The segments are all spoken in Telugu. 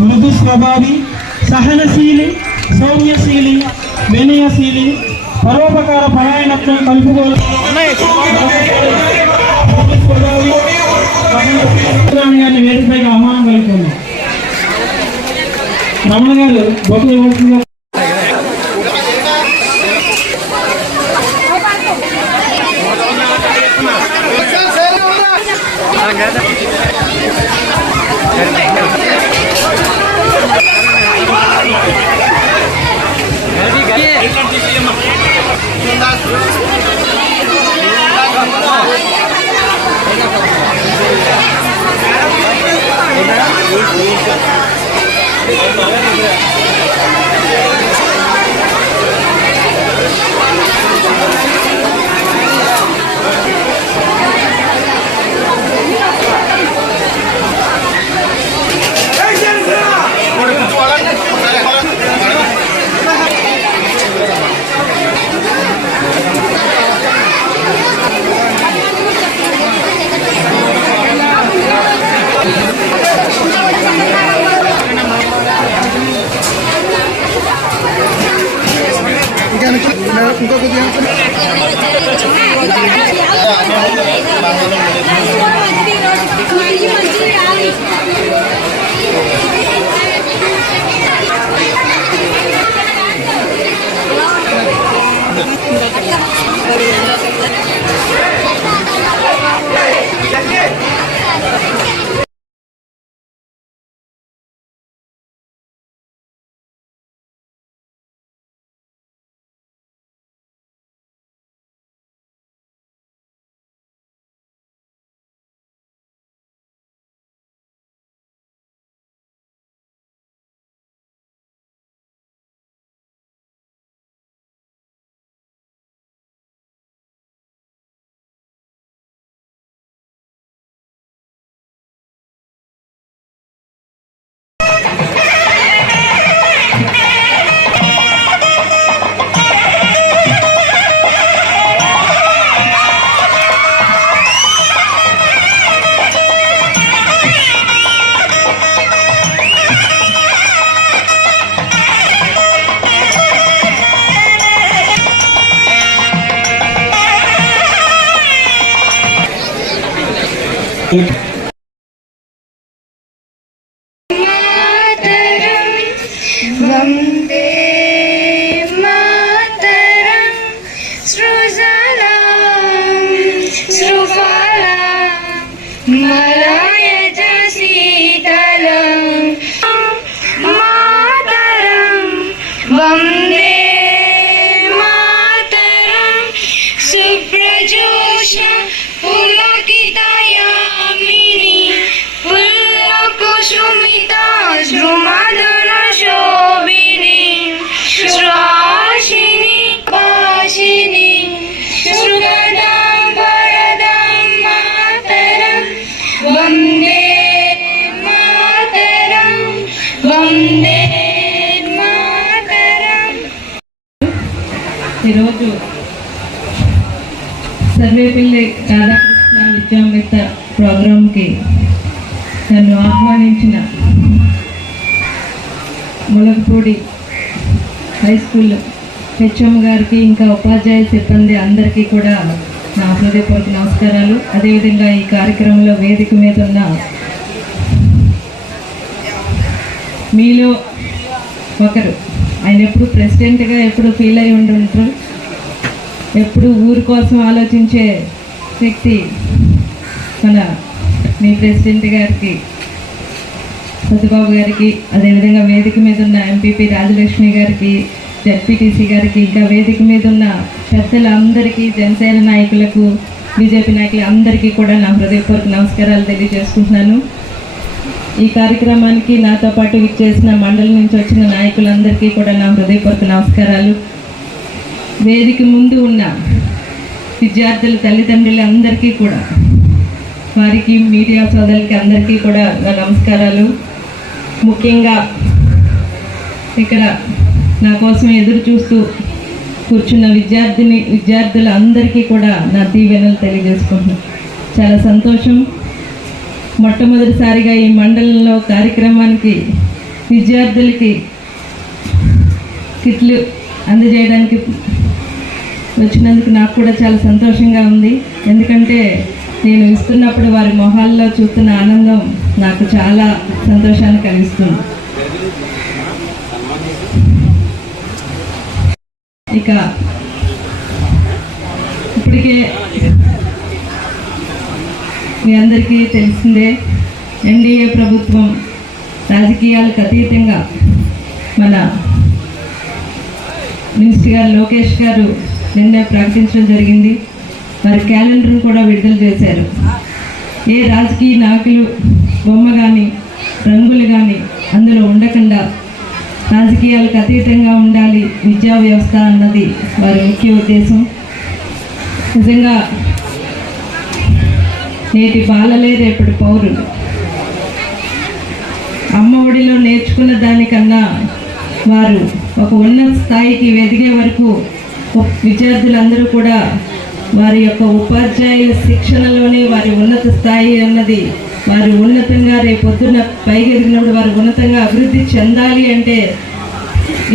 మృదు స్వభావి, సహనశీలి, సౌమ్యశీలి, వినయశీలి, పరోపకార పరాయణత్వం కలుపుకోవాలి వేదికపైగా ఆహ్వానం కలుపుకున్నాం. రమణ గారు బొట్టు ఇవ్వాల్సిందిగా వందే మాతరం సృజలాం సృఫలాం మలయజ శీతలం మాతరం వందే మాతరం సుప్రజోష పులకితయామిని పుల్లకుసుమితా శ్రుమధుర శోభిని శ్రాశిని కాశిని శృగదాం వరదాం మాతరం వందే మాతరం వందే మాతరం. ఈరోజు సర్వేపల్లి రాధాకృష్ణ విద్యామిత్ర ప్రోగ్రాంకి నన్ను ఆహ్వానించిన ములగపూడి హై స్కూల్ హెచ్ఎం గారికి, ఇంకా ఉపాధ్యాయ సిబ్బంది అందరికీ కూడా నా హృదయపూర్వక నమస్కారాలు. అదేవిధంగా ఈ కార్యక్రమంలో వేదిక మీద ఉన్న మీలో ఒకరు, ఆయన ఎప్పుడు ప్రెసిడెంట్గా ఎప్పుడు ఫీల్ అయి ఉంటుంటారు, ఎప్పుడు ఊరి కోసం ఆలోచించే వ్యక్తి మన మీ ప్రెసిడెంట్ గారికి, సత్యబాబు గారికి, అదేవిధంగా వేదిక మీద ఉన్న ఎంపీపీ రాజలక్ష్మి గారికి, జెడ్పీటీసీ గారికి, ఇంకా వేదిక మీద ఉన్న పెద్దలందరికీ, జనసేన నాయకులకు, బీజేపీ నాయకులు అందరికీ కూడా నా హృదయపూర్వక నమస్కారాలు తెలియజేసుకుంటున్నాను. ఈ కార్యక్రమానికి నాతో పాటు విచ్చేసిన మండలి నుంచి వచ్చిన నాయకులందరికీ కూడా నా హృదయపూర్వక నమస్కారాలు. వేదిక ముందు ఉన్న విద్యార్థుల తల్లిదండ్రులు అందరికీ కూడా, వారికి, మీడియా సోదరులకి అందరికీ కూడా నా నమస్కారాలు. ముఖ్యంగా ఇక్కడ నా కోసం ఎదురు చూస్తూ కూర్చున్న విద్యార్థులందరికీ కూడా నా దీవెనలు తెలియజేసుకుంటున్నాను. చాలా సంతోషం. మొట్టమొదటిసారిగా ఈ మండలంలో కార్యక్రమానికి విద్యార్థులకి కిట్లు అందజేయడానికి వచ్చినందుకు నాకు కూడా చాలా సంతోషంగా ఉంది. ఎందుకంటే నేను ఇస్తున్నప్పుడు వారి మొహాల్లో చూస్తున్న ఆనందం నాకు చాలా సంతోషాన్ని కలిగిస్తుంది. ఇక ఇప్పటికే మీ అందరికీ తెలిసిందే, ఎన్డీఏ ప్రభుత్వం రాజకీయాలకు అతీతంగా మన మినిస్టర్ గారు లోకేష్ గారు నిన్న ప్రకటించడం జరిగింది. వారి క్యాలెండర్ను కూడా విడుదల చేశారు. ఏ రాజకీయ నాయకులు బొమ్మ కానీ రంగులు కానీ అందులో ఉండకుండా రాజకీయాలకు అతీతంగా ఉండాలి విద్యా వ్యవస్థ అన్నది వారి ముఖ్య ఉద్దేశం. నిజంగా నేటి బాలలే రేపటి పౌరులు. అమ్మ ఒడిలో నేర్చుకున్న దానికన్నా వారు ఒక ఉన్నత స్థాయికి ఎదిగే వరకు విద్యార్థులందరూ కూడా వారి యొక్క ఉపాధ్యాయుల శిక్షణలోనే వారి ఉన్నత స్థాయి అన్నది వారు ఉన్నతంగా రేపొద్దున పైకి ఎదిగినప్పుడు వారు ఉన్నతంగా అభివృద్ధి చెందాలి అంటే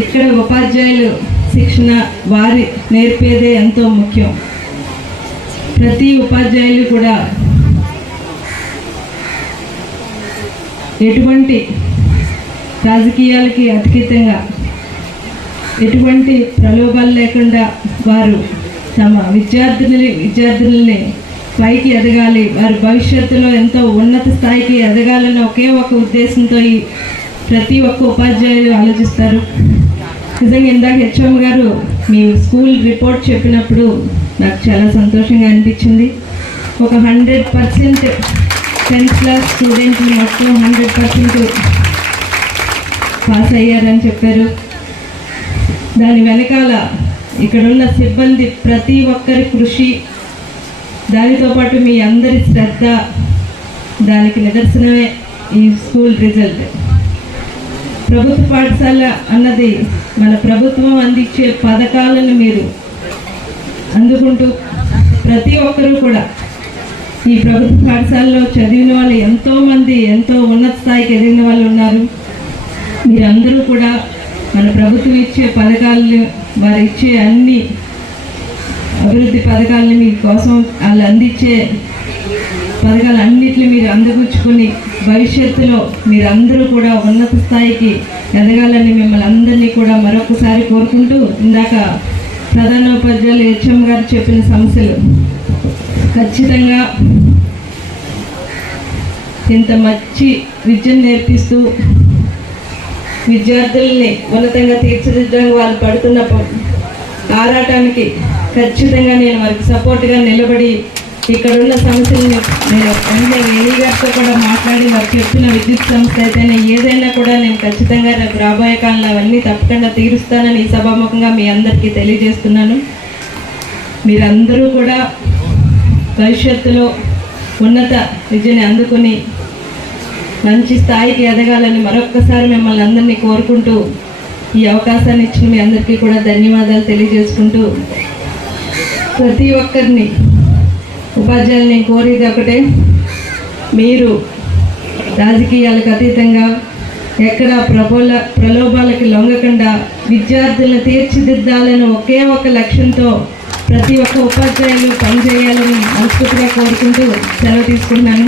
ఇక్కడ ఉపాధ్యాయులు శిక్షణ వారి నేర్పేదే ఎంతో ముఖ్యం. ప్రతి ఉపాధ్యాయులు కూడా ఎటువంటి రాజకీయాలకి అతీతంగా ఎటువంటి ప్రలోభాలు లేకుండా వారు తమ విద్యార్థులని పైకి ఎదగాలి, వారి భవిష్యత్తులో ఎంతో ఉన్నత స్థాయికి ఎదగాలన్న ఒకే ఒక ఉద్దేశంతో ఈ ప్రతి ఒక్క ఉపాధ్యాయులు ఆలోచిస్తారు. నిజంగా ఇందాక హెచ్ఎం గారు మీ స్కూల్ రిపోర్ట్ చెప్పినప్పుడు నాకు చాలా సంతోషంగా అనిపించింది. ఒక 100% 10th క్లాస్ స్టూడెంట్లు మొత్తం 100% పాస్ అయ్యారని చెప్పారు. దాని వెనకాల ఇక్కడున్న సిబ్బంది ప్రతి ఒక్కరి కృషి, దానితో పాటు మీ అందరి శ్రద్ధ, దానికి నిదర్శనమే ఈ స్కూల్ రిజల్ట్. ప్రభుత్వ పాఠశాల అన్నది మన ప్రభుత్వం అందించే పథకాలను మీరు అందుకుంటూ ప్రతి ఒక్కరూ కూడా ఈ ప్రభుత్వ పాఠశాలలో చదివిన వాళ్ళు ఎంతోమంది ఎంతో ఉన్నత స్థాయికి ఎదిగిన వాళ్ళు ఉన్నారు. మీరందరూ కూడా మన ప్రభుత్వం ఇచ్చే పథకాలను, వారు ఇచ్చే అన్ని అభివృద్ధి పథకాలను మీకోసం వాళ్ళు అందించే పథకాలన్నింటినీ మీరు అందిపుచ్చుకొని భవిష్యత్తులో మీరందరూ కూడా ఉన్నత స్థాయికి ఎదగాలని మిమ్మల్ని అందరినీ కూడా మరొకసారి కోరుకుంటూ, ఇందాక ప్రధానోపాధ్యాయులు హెచ్ఎం గారు చెప్పిన సమస్యలు ఖచ్చితంగా ఇంత మంచి విద్యను నేర్పిస్తూ విద్యార్థుల్ని ఉన్నతంగా తీర్చిదిద్దడానికి వాళ్ళు పడుతున్న ఆరాటానికి ఖచ్చితంగా నేను వారికి సపోర్ట్గా నిలబడి ఇక్కడున్న సమస్యలను నేను ఏఈ గారితో కూడా మాట్లాడి వారు చెప్తున్న విద్యుత్ సమస్య అయితేనే ఏదైనా కూడా నేను ఖచ్చితంగా రేపు రాబోయే కాలంలో అవన్నీ తప్పకుండా తీరుస్తానని ఈ సభాముఖంగా మీ అందరికీ తెలియజేస్తున్నాను. మీరందరూ కూడా భవిష్యత్తులో ఉన్నత విద్యని అందుకుని మంచి స్థాయికి ఎదగాలని మరొక్కసారి మిమ్మల్ని అందరినీ కోరుకుంటూ ఈ అవకాశాన్ని ఇచ్చిన మీ అందరికీ కూడా ధన్యవాదాలు తెలియజేసుకుంటూ, ప్రతి ఒక్కరిని ఉపాధ్యాయులు నేను కోరేది ఒకటే, మీరు రాజకీయాలకు అతీతంగా ఎక్కడ ప్రలోభాలకి లొంగకుండా విద్యార్థులను తీర్చిదిద్దాలని ఒకే ఒక లక్ష్యంతో ప్రతి ఒక్క ఉపాధ్యాయులు పనిచేయాలని మనస్ఫూర్తిగా కోరుకుంటూ సెలవు తీసుకుంటున్నాను.